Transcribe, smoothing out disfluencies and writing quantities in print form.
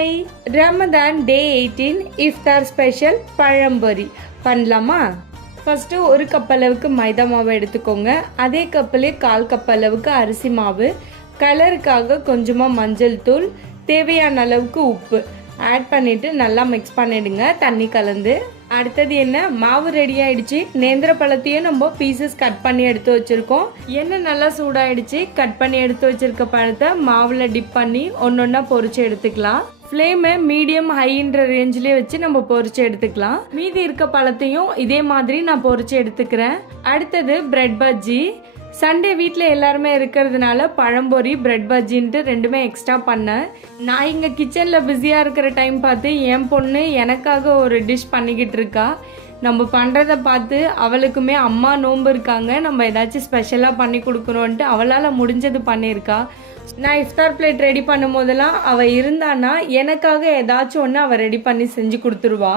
Hi, Ramadan டே 18 இஃப்தார் special பழம்பொரி பண்ணலாமா? First ஒரு cup அளவுக்கு மைதா மாவு எடுத்துக்கோங்க. அதே கப்பிலே 1/4 கப் அளவுக்கு அரிசி மாவு, கலருக்காக கொஞ்சமாக மஞ்சள் தூள், தேவையான அளவுக்கு உப்பு ஆட் பண்ணிவிட்டு நல்லா மிக்ஸ் பண்ணிவிடுங்க தண்ணி கலந்து. அடுத்தது என்ன, மாவு ரெடி ஆகிடுச்சு. நேந்திர பழத்தையும் நம்ம பீசஸ் கட் பண்ணி எடுத்து வச்சுருக்கோம். எண்ணெய் நல்லா சூடாகிடுச்சு. கட் பண்ணி எடுத்து வச்சுருக்க பழத்தை மாவில் டிப் பண்ணி ஒன்று ஒன்றா பொரிச்சு எடுத்துக்கலாம். ஃப்ளேமை மீடியம் ஹைன்ற ரேஞ்சிலே வச்சு நம்ம பொரிச்சு எடுத்துக்கலாம். மீதி இருக்க பழத்தையும் இதே மாதிரி நான் பொரிச்சு எடுத்துக்கிறேன். அடுத்தது பிரெட் பஜ்ஜி. சண்டே வீட்டில் எல்லாருமே இருக்கிறதுனால பழம்பொரி பிரெட் பஜ்ஜின்ட்டு ரெண்டுமே எக்ஸ்ட்ரா பண்ணேன். நான் இங்கே கிச்சனில் பிஸியாக இருக்கிற டைம் பார்த்து என் பொண்ணு எனக்காக ஒரு டிஷ் பண்ணிக்கிட்டு இருக்கா. நம்ம பண்ணுறதை பார்த்து அவளுக்குமே அம்மா நோன்பு இருக்காங்க, நம்ம ஏதாச்சும் ஸ்பெஷலாக பண்ணி கொடுக்குறோன்ட்டு அவளால் முடிஞ்சது பண்ணியிருக்கா. நான் இஃப்தார் பிளேட் ரெடி பண்ணும் போதெல்லாம் அவள் இருந்தான்னா எனக்காக ஏதாச்சும் ஒன்று அவள் ரெடி பண்ணி செஞ்சு கொடுத்துருவா.